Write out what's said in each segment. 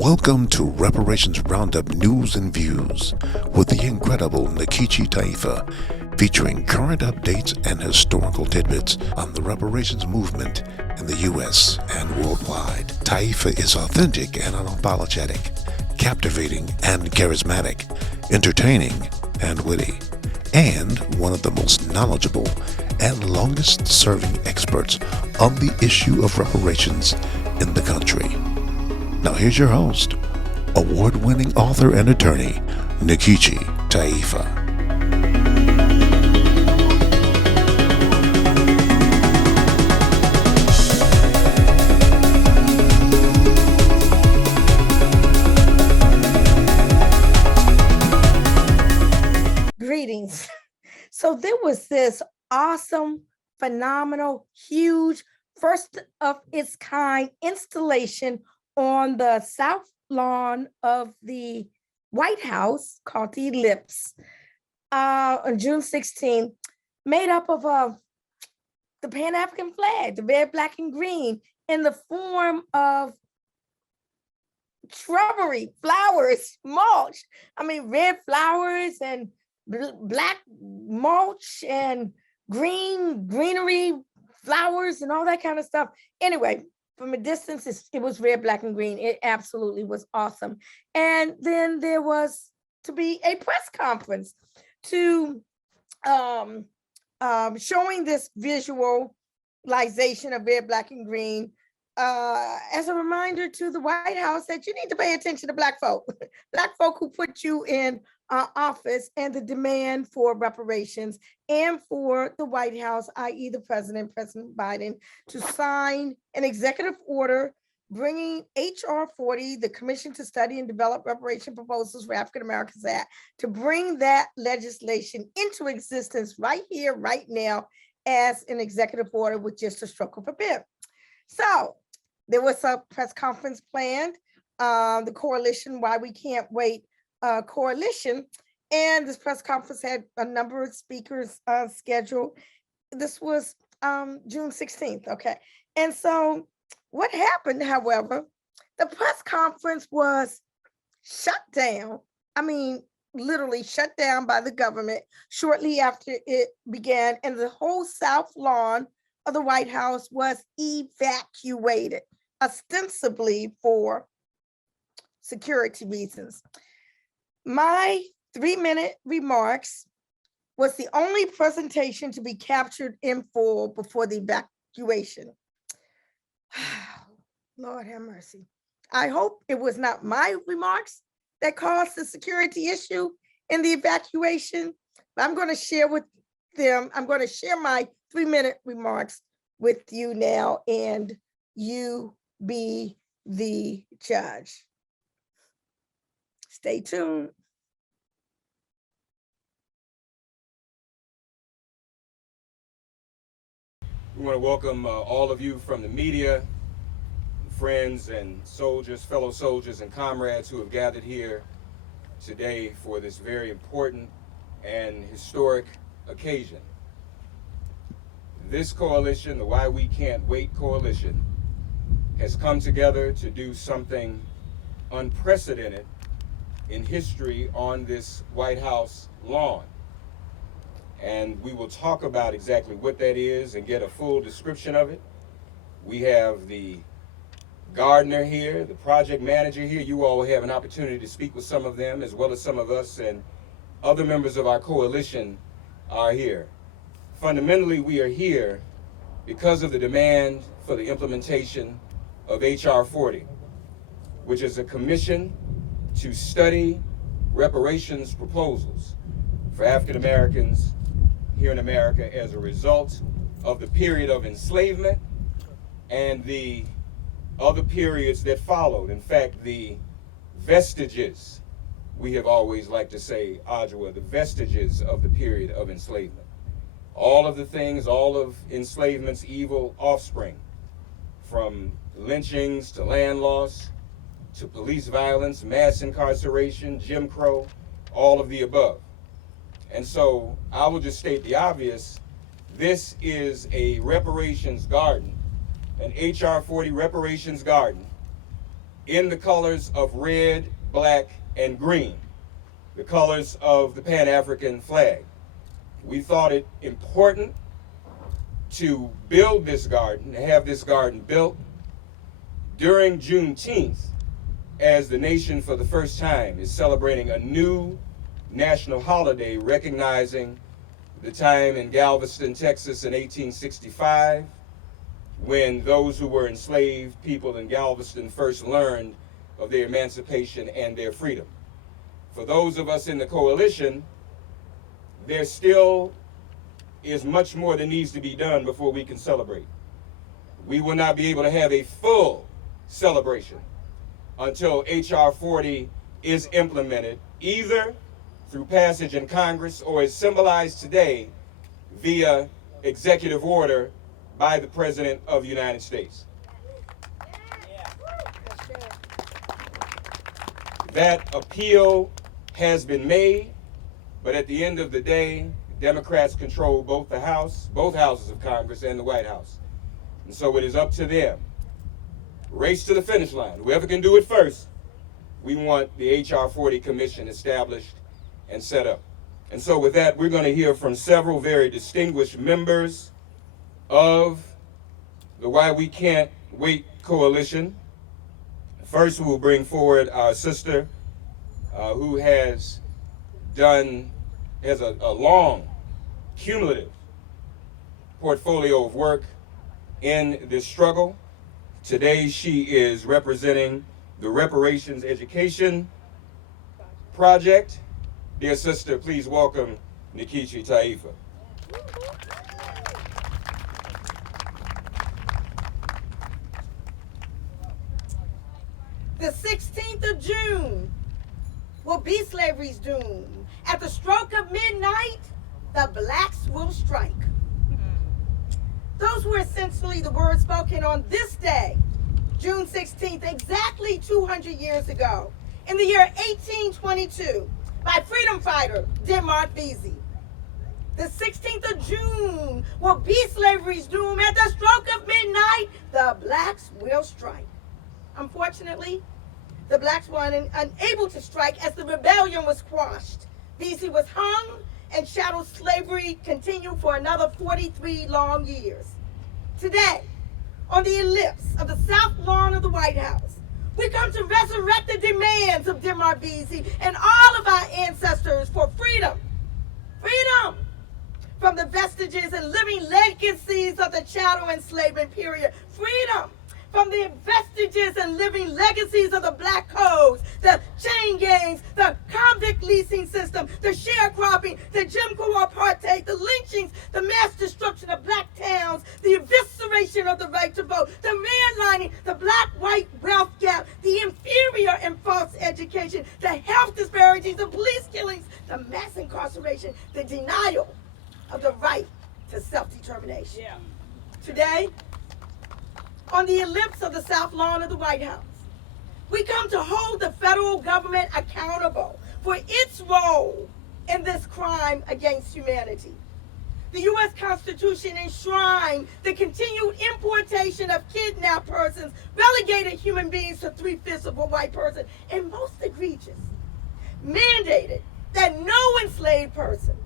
Welcome to Reparations Roundup News and Views with the incredible Nkechi Taifa, featuring current updates and historical tidbits on the reparations movement in the U.S. and worldwide. Taifa is authentic and unapologetic, captivating and charismatic, entertaining and witty, and one of the most knowledgeable and longest-serving experts on the issue of reparations in the country. Now here's your host, award-winning author and attorney, Nkechi Taifa. Greetings. So there was this awesome, phenomenal, huge, first of its kind installation on the south lawn of the White House called the Ellipse on June 16th, made up of the Pan-African flag, the red, black, and green, in the form of shrubbery, flowers, mulch. I mean, red flowers and black mulch and greenery, flowers and all that kind of stuff. Anyway, from a distance, it was red, black, and green. It absolutely was awesome. And then there was to be a press conference to showing this visualization of red, black, and green as a reminder to the White House that you need to pay attention to Black folk, Black folk who put you in office, and the demand for reparations, and for the White House, i.e. the President Biden, to sign an executive order bringing H.R. 40, the Commission to Study and Develop Reparation Proposals for African Americans Act, to bring that legislation into existence right here, right now, as an executive order with just a stroke of a pen. So there was a press conference planned, the coalition, Why We Can't Wait coalition, and this press conference had a number of speakers scheduled. This was June 16th, okay? And so what happened, however, the press conference was shut down. I mean, literally shut down by the government shortly after it began, and the whole south lawn of the White House was evacuated, ostensibly for security reasons. My 3-minute remarks was the only presentation to be captured in full before the evacuation. Lord have mercy. I hope it was not my remarks that caused the security issue in the evacuation, but I'm going to share with them. I'm going to share my 3-minute remarks with you now, and you be the judge. Stay tuned. We want to welcome all of you from the media, friends and soldiers, fellow soldiers and comrades who have gathered here today for this very important and historic occasion. This coalition, the Why We Can't Wait coalition, has come together to do something unprecedented in history on this White House lawn. And we will talk about exactly what that is and get a full description of it. We have the gardener here, the project manager here. You all will have an opportunity to speak with some of them, as well as some of us, and other members of our coalition are here. Fundamentally, we are here because of the demand for the implementation of H.R. 40, which is a commission to study reparations proposals for African Americans here in America as a result of the period of enslavement and the other periods that followed. In fact, the vestiges, we have always liked to say, Adjoa, the vestiges of the period of enslavement. All of the things, all of enslavement's evil offspring, from lynchings to land loss, to police violence, mass incarceration, Jim Crow, all of the above. And so I will just state the obvious. This is a reparations garden, an H.R. 40 reparations garden in the colors of red, black, and green, the colors of the Pan-African flag. We thought it important to build this garden, to have this garden built during Juneteenth, as the nation for the first time is celebrating a new national holiday recognizing the time in Galveston, Texas in 1865, when those who were enslaved people in Galveston first learned of their emancipation and their freedom. For those of us in the coalition, there still is much more that needs to be done before we can celebrate. We will not be able to have a full celebration until H.R. 40 is implemented, either through passage in Congress or is symbolized today via executive order by the President of the United States. That appeal has been made, but at the end of the day, Democrats control both houses of Congress and the White House. And so it is up to them. Race to the finish line. Whoever can do it first, we want the H.R. 40 Commission established and set up. And so with that, we're going to hear from several very distinguished members of the Why We Can't Wait Coalition. First, we'll bring forward our sister who has a long, cumulative portfolio of work in this struggle. Today, she is representing the Reparations Education Project. Dear sister, please welcome Nkechi Taifa. The 16th of June will be slavery's doom. At the stroke of midnight, the blacks will strike. Those were essentially the words spoken on this day, June 16th, exactly 200 years ago, in the year 1822, by freedom fighter Denmark Vesey. The 16th of June will be slavery's doom. At the stroke of midnight, the blacks will strike. Unfortunately, the blacks were unable to strike as the rebellion was quashed. Vesey was hung, and chattel slavery continued for another 43 long years. Today, on the ellipse of the south lawn of the White House, we come to resurrect the demands of Denmark Vesey and all of our ancestors for freedom. Freedom from the vestiges and living legacies of the chattel enslavement period. Freedom from the vestiges and living legacies of the black codes, the chain gangs, the convict leasing system, the sharecropping, the Jim Crow apartheid, the lynchings, the mass destruction of black towns, the evisceration of the right to vote, the redlining, the black-white wealth gap, the inferior and false education, the health disparities, the police killings, the mass incarceration, the denial of the right to self-determination. Yeah. Today, on the ellipse of the south lawn of the White House, we come to hold the federal government accountable for its role in this crime against humanity. The U.S. Constitution enshrined the continued importation of kidnapped persons, relegated human beings to 3/5 of a white person, and most egregious, mandated that no enslaved person,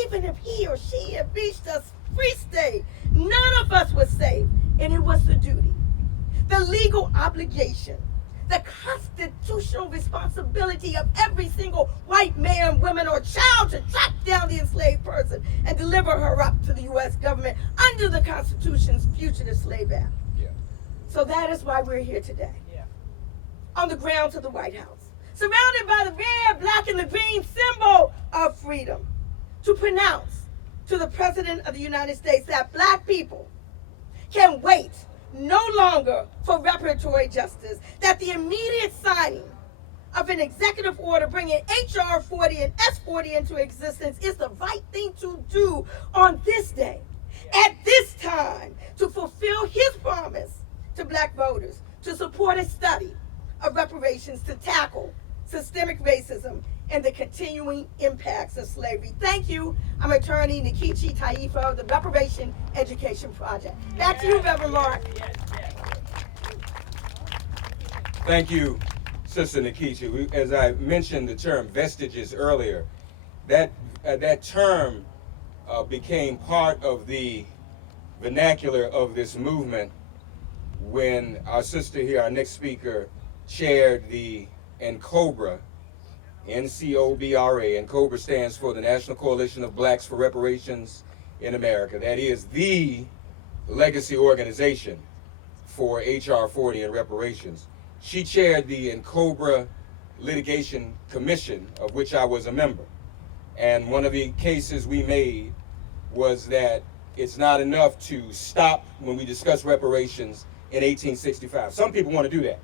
even if he or she had reached a free state, none of us was safe. And it was the duty, the legal obligation, the constitutional responsibility of every single white man, woman, or child to track down the enslaved person and deliver her up to the U.S. government under the Constitution's Fugitive Slave Act. Yeah. So that is why we're here today, on the grounds of the White House, surrounded by the red, black, and the green symbol of freedom, to pronounce to the President of the United States that black people can wait no longer for reparatory justice, that the immediate signing of an executive order bringing H.R. 40 and S-40 into existence is the right thing to do on this day, at this time, to fulfill his promise to black voters, to support a study of reparations to tackle systemic racism and the continuing impacts of slavery. Thank you. I'm attorney Nkechi Taifa of the Reparations Education Project. Back to you, Reverend Mark. Thank you, Sister Nkechi. As I mentioned the term vestiges earlier, that term became part of the vernacular of this movement when our sister here, our next speaker, chaired the NCOBRA, NCOBRA. NCOBRA stands for the National Coalition of Blacks for Reparations in America. That is the legacy organization for HR 40 and reparations. She chaired the NCOBRA Litigation Commission, of which I was a member. And one of the cases we made was that it's not enough to stop when we discuss reparations in 1865. Some people want to do that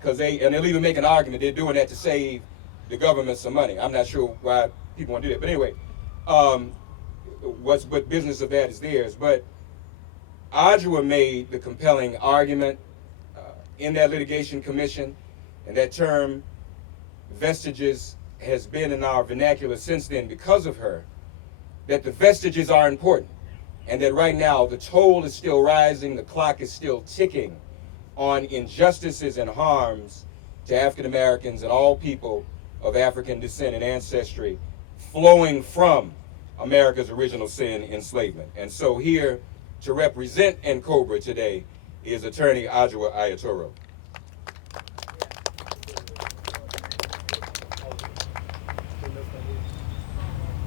because they'll even make an argument they're doing that to save the government some money. I'm not sure why people want to do that, but anyway, what business of that is theirs. But Adjoa made the compelling argument in that litigation commission, and that term vestiges has been in our vernacular since then because of her, that the vestiges are important, and that right now the toll is still rising, the clock is still ticking on injustices and harms to African Americans and all people of African descent and ancestry flowing from America's original sin, enslavement. And so here to represent NCOBRA today is attorney Adjoa Aiyetoros.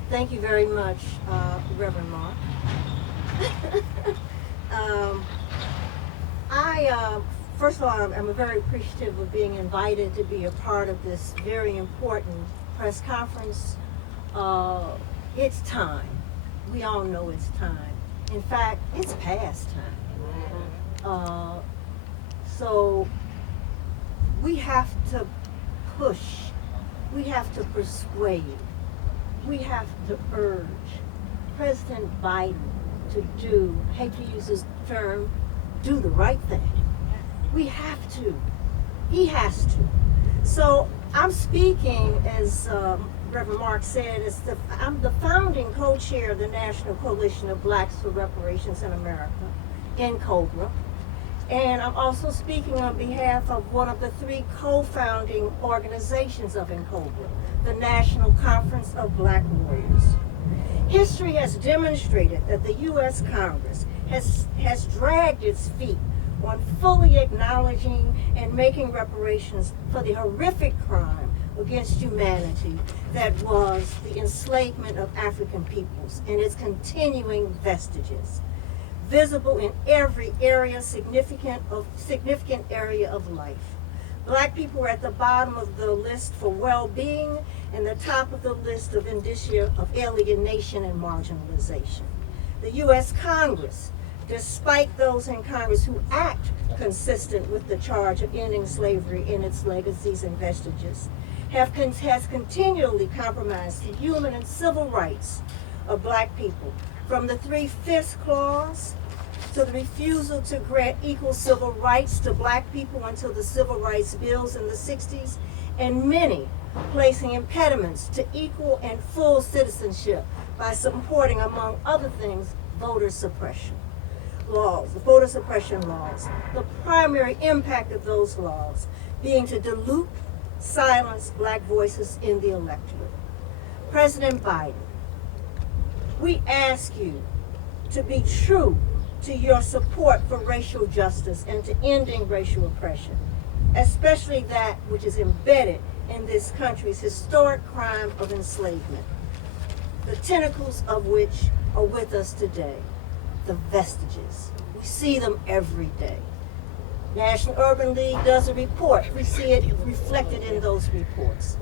Thank you very much, Reverend Mark. First of all, I'm very appreciative of being invited to be a part of this very important press conference. It's time. We all know it's time. In fact, it's past time. So we have to push, we have to persuade, we have to urge President Biden to do, I hate to use this term, do the right thing. We have to. He has to. So I'm speaking, as Reverend Mark said, I'm the founding co-chair of the National Coalition of Blacks for Reparations in America, NCOBRA. And I'm also speaking on behalf of one of the three co-founding organizations of NCOBRA, the National Conference of Black Warriors. History has demonstrated that the U.S. Congress has dragged its feet on fully acknowledging and making reparations for the horrific crime against humanity that was the enslavement of African peoples and its continuing vestiges, visible in every area, significant area of life. Black people are at the bottom of the list for well-being and the top of the list of indicia of alienation and marginalization. The U.S. Congress, despite those in Congress who act consistent with the charge of ending slavery and its legacies and vestiges, has continually compromised the human and civil rights of Black people, from the 3/5 clause to the refusal to grant equal civil rights to Black people until the civil rights bills in the 60s, and many placing impediments to equal and full citizenship by supporting, among other things, voter suppression laws, the voter suppression laws. The primary impact of those laws being to dilute, silence Black voices in the electorate. President Biden, we ask you to be true to your support for racial justice and to ending racial oppression, especially that which is embedded in this country's historic crime of enslavement, the tentacles of which are with us today, the vestiges. We see them every day. National Urban League does a report. We see it reflected in those reports.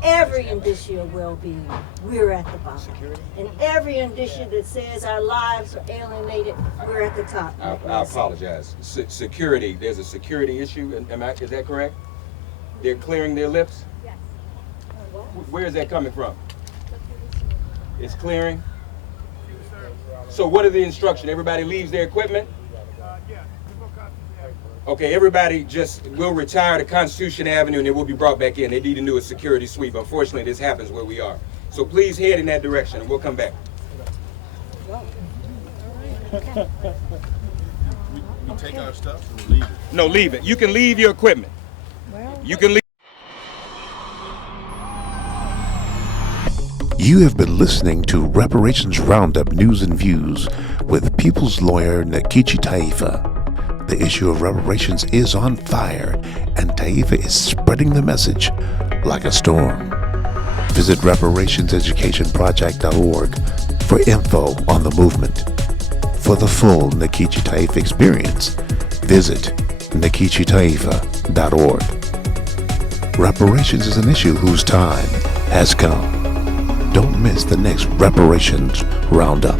Every indicia of well-being, we're at the bottom. And every indicia that says our lives are alienated, we're at the top. I apologize. Security, there's a security issue, is that correct? They're clearing their lips? Yes. Where is that coming from? It's clearing? So what are the instructions? Everybody leaves their equipment? Okay, everybody we'll retire to Constitution Avenue and it will be brought back in. They need to do a security sweep. Unfortunately, this happens where we are. So please head in that direction and we'll come back. We take our stuff and leave it. No, leave it. You can leave your equipment. Well, You can leave. You have been listening to Reparations Roundup News and Views with People's Lawyer Nkechi Taifa. The issue of reparations is on fire, and Taifa is spreading the message like a storm. Visit reparationseducationproject.org for info on the movement. For the full Nkechi Taifa experience, visit nkechitaifa.org. Reparations is an issue whose time has come. Don't miss the next Reparations Roundup.